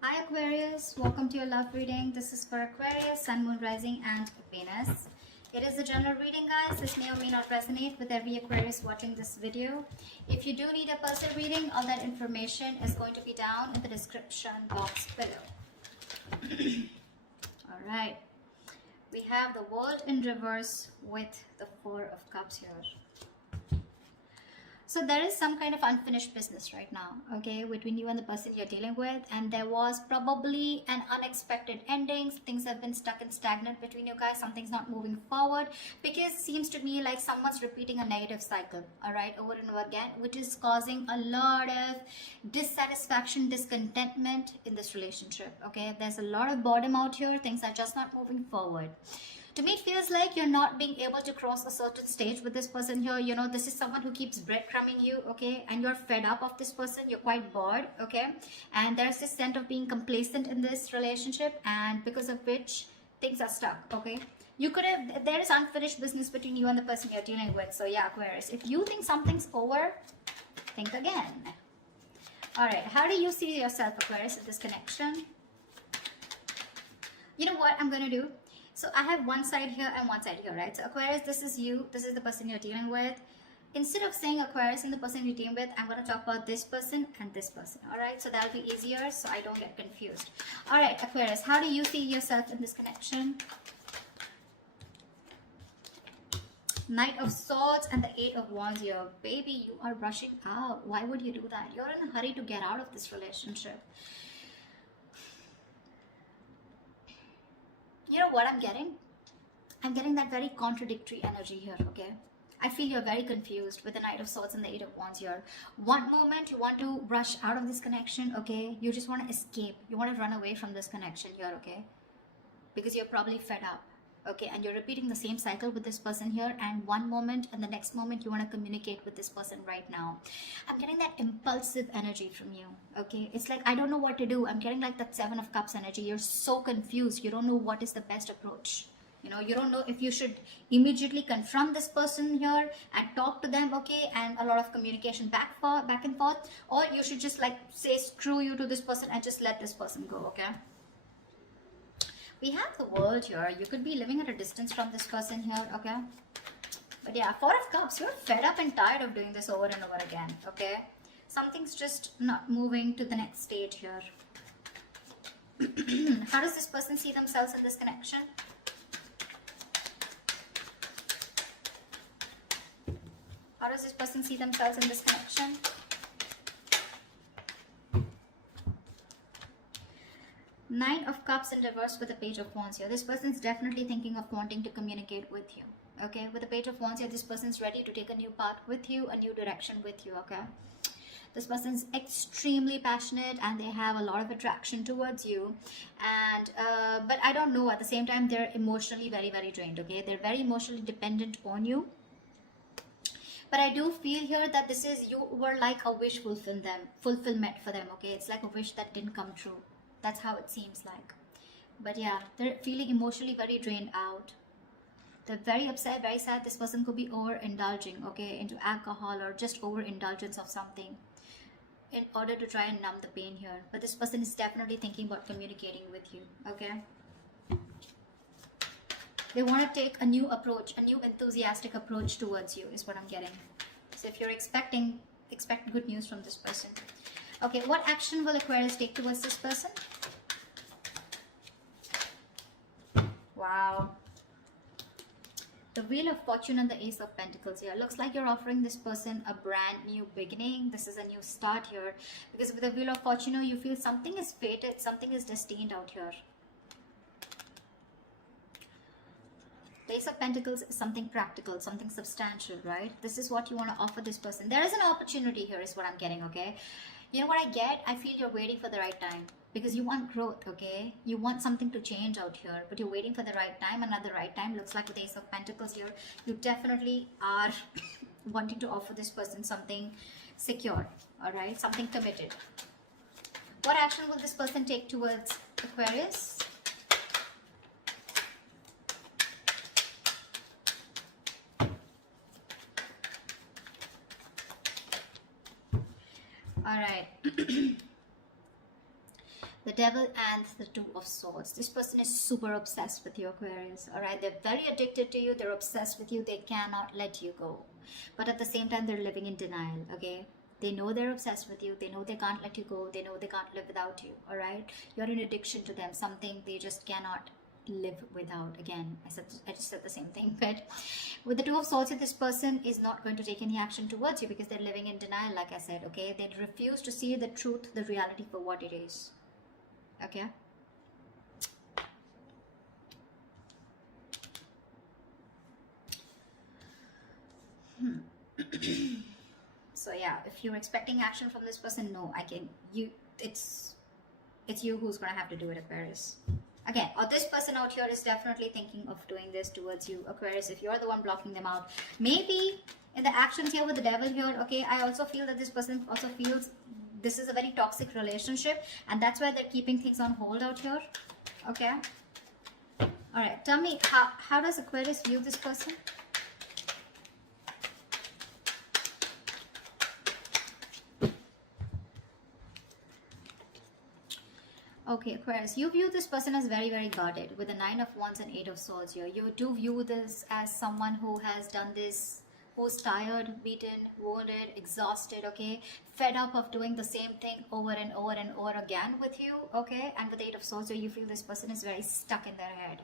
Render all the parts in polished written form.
Hi Aquarius, welcome to your love reading. This is for Aquarius, Sun, Moon, Rising and Venus. It is a general reading, guys. This may or may not resonate with every Aquarius watching this video. If you do need a personal reading, all that information is going to be down in the description box below. Alright, we have the World in reverse with the Four of Cups here. So there is some kind of unfinished business right now, okay, between you and the person you're dealing with, and there was probably an unexpected ending. Things have been stuck and stagnant between you guys. Something's not moving forward because it seems to me like someone's repeating a negative cycle, all right, over and over again, which is causing a lot of dissatisfaction, discontentment in this relationship, okay. There's a lot of boredom out here. Things are just not moving forward. To me, it feels like you're not being able to cross a certain stage with this person here. You know, this is someone who keeps breadcrumbing you, okay? And you're fed up of this person. You're quite bored, okay? And there's this sense of being complacent in this relationship, and because of which things are stuck, okay? You could have, there is unfinished business between you and the person you're dealing with. So yeah, Aquarius, if you think something's over, think again. All right, how do you see yourself, Aquarius, in this connection? You know what I'm going to do? So I have one side here and one side here, right? So Aquarius, this is you. This is the person you're dealing with. Instead of saying Aquarius and the person you're dealing with, I'm going to talk about this person and this person. All right? So that'll be easier so I don't get confused. All right, Aquarius, how do you see yourself in this connection? Knight of Swords and the Eight of Wands here. Baby, you are rushing out. Why would you do that? You're in a hurry to get out of this relationship. You know what I'm getting? I'm getting that very contradictory energy here, okay? I feel you're very confused with the Knight of Swords and the Eight of Wands here. One moment you want to rush out of this connection, okay? You just want to escape. You want to run away from this connection here, okay? Because you're probably fed up, okay? And you're repeating the same cycle with this person here, and one moment and the next moment you want to communicate with this person right now. I'm getting that impulsive energy from you, okay? It's like, I don't know what to do. I'm getting like that Seven of Cups energy. You're so confused. You don't know what is the best approach. You know, you don't know if you should immediately confront this person here and talk to them, okay, and a lot of communication back and forth, or you should just like say screw you to this person and just let this person go, okay? We have the World here. You could be living at a distance from this person here, okay? But yeah, Four of Cups, you're fed up and tired of doing this over and over again, okay? Something's just not moving to the next stage here. How does this person see themselves in this connection? How does this person see themselves in this connection? Nine of Cups in reverse with the Page of Wands here. This person's definitely thinking of wanting to communicate with you. Okay, with the Page of Wands here, this person's ready to take a new path with you, a new direction with you, okay? This person's extremely passionate and they have a lot of attraction towards you. And, but I don't know, at the same time, they're emotionally very, very drained, okay? They're very emotionally dependent on you. But I do feel here that this is, you were like a wish fulfillment for them, okay? It's like a wish that didn't come true. That's how it seems like. But yeah, they're feeling emotionally very drained out. They're very upset, very sad. This person could be overindulging, okay, into alcohol or just overindulgence of something in order to try and numb the pain here. But this person is definitely thinking about communicating with you, okay? They want to take a new approach, a new enthusiastic approach towards you is what I'm getting. So if you're expect good news from this person. Okay, what action will Aquarius take towards this person? Wow. The Wheel of Fortune and the Ace of Pentacles here. Looks like you're offering this person a brand new beginning. This is a new start here. Because with the Wheel of Fortune, you feel something is fated, something is destined out here. The Ace of Pentacles is something practical, something substantial, right? This is what you want to offer this person. There is an opportunity here is what I'm getting, okay? You know what I get? I feel you're waiting for the right time. Because you want growth, okay? You want something to change out here. But you're waiting for the right time. And at the right time, looks like with the Ace of Pentacles here, you definitely are wanting to offer this person something secure, alright? Something committed. What action will this person take towards Aquarius? All right. The devil and the two of swords. This person is super obsessed with you, Aquarius. All right, they're very addicted to you. They're obsessed with you. They cannot let you go. But at the same time, they're living in denial. Okay, they know they're obsessed with you. They know they can't let you go. They know they can't live without you. All right, you're an addiction to them. Something they just cannot live without. Again, I just said the same thing. But with the two of swords, this person is not going to take any action towards you because they're living in denial, like I said. Okay, they refuse to see the truth, the reality for what it is. Okay, so yeah, if you're expecting action from this person, no, it's you who's gonna have to do it, Aquarius. Again, or this person out here is definitely thinking of doing this towards you, Aquarius, if you're the one blocking them out. Maybe in the actions here with the devil here, okay, I also feel that this person also feels this is a very toxic relationship, and that's why they're keeping things on hold out here. Okay, all right, tell me, how does Aquarius view this person? Okay, Aquarius, you view this person as very, very guarded with the 9 of Wands and 8 of Swords here. You do view this as someone who has done this, who's tired, beaten, wounded, exhausted, okay, fed up of doing the same thing over and over and over again with you, okay, and with the 8 of Swords here, you feel this person is very stuck in their head.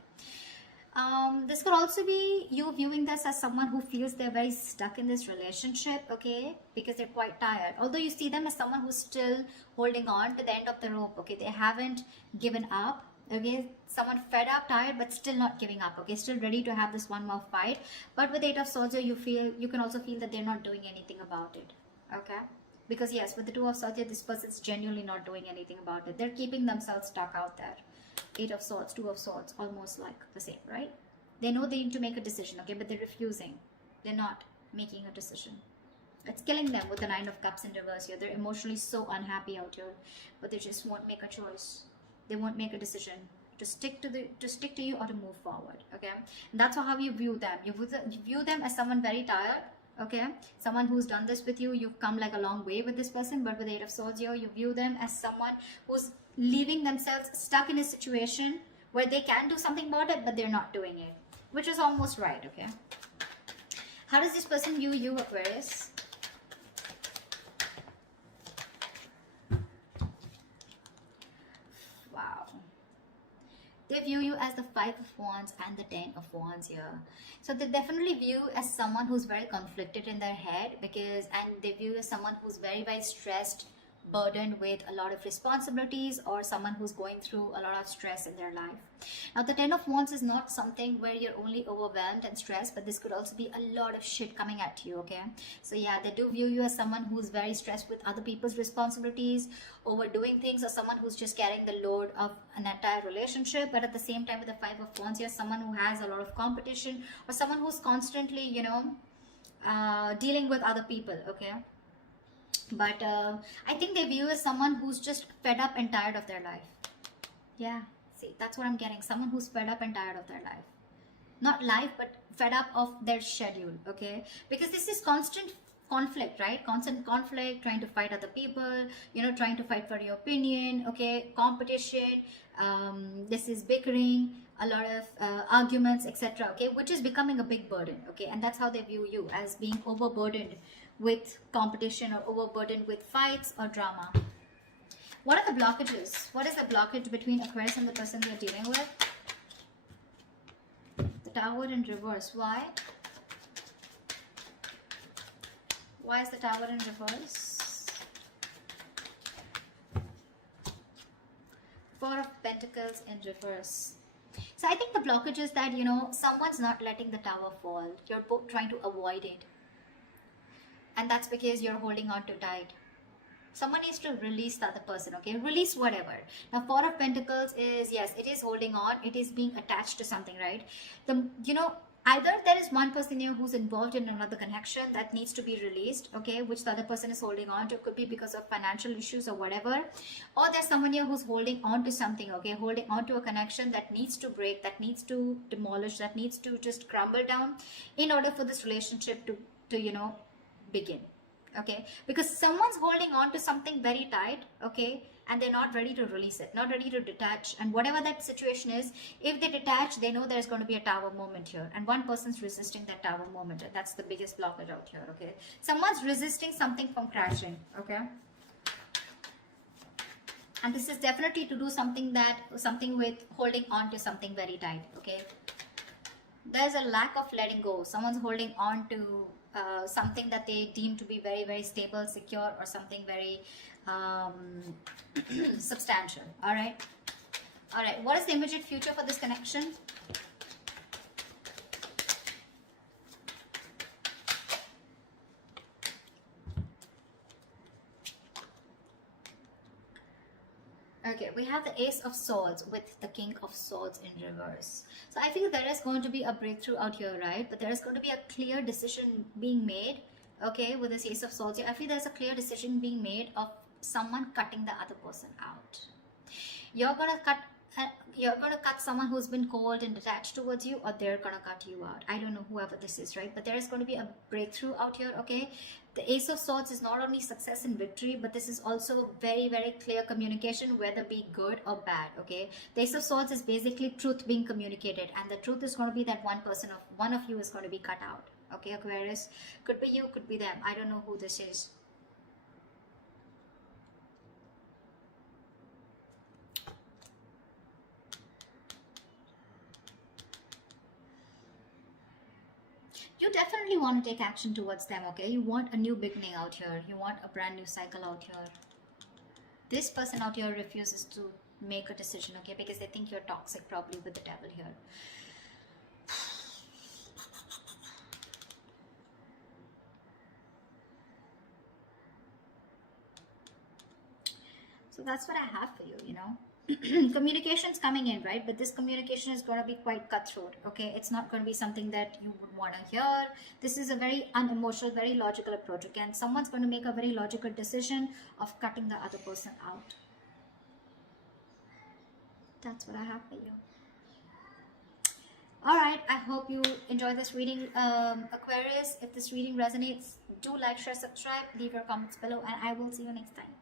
This could also be you viewing this as someone who feels they're very stuck in this relationship, okay, because they're quite tired. Although you see them as someone who's still holding on to the end of the rope, okay, they haven't given up, okay, someone fed up, tired, but still not giving up, okay, still ready to have this one more fight. But with 8 of Swords, you can also feel that they're not doing anything about it, okay, because yes, with the 2 of Swords, this person's genuinely not doing anything about it. They're keeping themselves stuck out there. 8 of Swords, 2 of Swords, almost like the same, right? They know they need to make a decision, okay, but they're refusing. They're not making a decision. It's killing them with the 9 of Cups in reverse here. They're emotionally so unhappy out here, but they just won't make a choice. They won't make a decision to stick to you or to move forward, okay? And that's how you view them. You view them as someone very tired, okay? Someone who's done this with you. You've come like a long way with this person, but with the 8 of Swords here, you view them as someone who's leaving themselves stuck in a situation where they can do something about it, but they're not doing it, which is almost right, okay? How does this person view you, Aquarius? Wow. They view you as the 5 of Wands and the 10 of Wands here. So they definitely view as someone who's very conflicted in their head, and they view you as someone who's very, very stressed, burdened with a lot of responsibilities, or someone who's going through a lot of stress in their life. Now the 10 of Wands is not something where you're only overwhelmed and stressed, but this could also be a lot of shit coming at you, okay? So yeah, they do view you as someone who's very stressed with other people's responsibilities, overdoing things, or someone who's just carrying the load of an entire relationship. But at the same time, with the 5 of Wands, you're someone who has a lot of competition, or someone who's constantly, you know, dealing with other people, okay? But I think they view as someone who's just fed up and tired of their life. Yeah, see, that's what I'm getting. Someone who's fed up and tired of their life. Not life, but fed up of their schedule, okay? Because this is constant conflict, right? Constant conflict, trying to fight other people, you know, trying to fight for your opinion, okay? Competition, this is bickering, a lot of arguments, etc., okay? Which is becoming a big burden, okay? And that's how they view you, as being overburdened with competition or overburdened with fights or drama. What are the blockages? What is the blockage between Aquarius and the person you're dealing with? The Tower in reverse. Why? Why is the Tower in reverse? 4 of Pentacles in reverse. So I think the blockage is that, you know, someone's not letting the tower fall. You're both trying to avoid it. And that's because you're holding on too tight. Someone needs to release the other person, okay? Release whatever. Now, 4 of Pentacles is, yes, it is holding on. It is being attached to something, right? You know, either there is one person here who's involved in another connection that needs to be released, okay, which the other person is holding on to. Could be because of financial issues or whatever. Or there's someone here who's holding on to something, okay, holding on to a connection that needs to break, that needs to demolish, that needs to just crumble down in order for this relationship to you know, begin, okay? Because someone's holding on to something very tight, okay, and they're not ready to release it, not ready to detach. And whatever that situation is, if they detach, they know there's going to be a tower moment here, and one person's resisting that tower moment, and that's the biggest blockage out here. Okay, someone's resisting something from crashing. Okay, and this is definitely to do something with holding on to something very tight. Okay, there's a lack of letting go. Someone's holding on to something that they deem to be very, very stable, secure, or something very substantial. All right, what is the immediate future for this connection? Okay, we have the Ace of Swords with the King of Swords in reverse. So I feel there is going to be a breakthrough out here, right? But there is going to be a clear decision being made, okay, with this Ace of Swords here. I feel there's a clear decision being made of someone cutting the other person out. You're going to cut someone who's been cold and detached towards you, or they're going to cut you out. I don't know whoever this is, right? But there is going to be a breakthrough out here, okay? The Ace of Swords is not only success and victory, but this is also very, very clear communication, whether be good or bad, okay? The Ace of Swords is basically truth being communicated, and the truth is going to be that one of you is going to be cut out, okay, Aquarius? Could be you, could be them. I don't know who this is. You definitely want to take action towards them, okay? You want a new beginning out here. You want a brand new cycle out here. This person out here refuses to make a decision, okay? Because they think you're toxic, probably with the devil here. So that's what I have for you, you know. Communication's coming in, right? But this communication is going to be quite cutthroat, okay? It's not going to be something that you would want to hear. This is a very unemotional, very logical approach. Again, someone's going to make a very logical decision of cutting the other person out. That's what I have for you. All right, I hope you enjoy this reading, Aquarius. If this reading resonates, do like, share, subscribe, leave your comments below, and I will see you next time.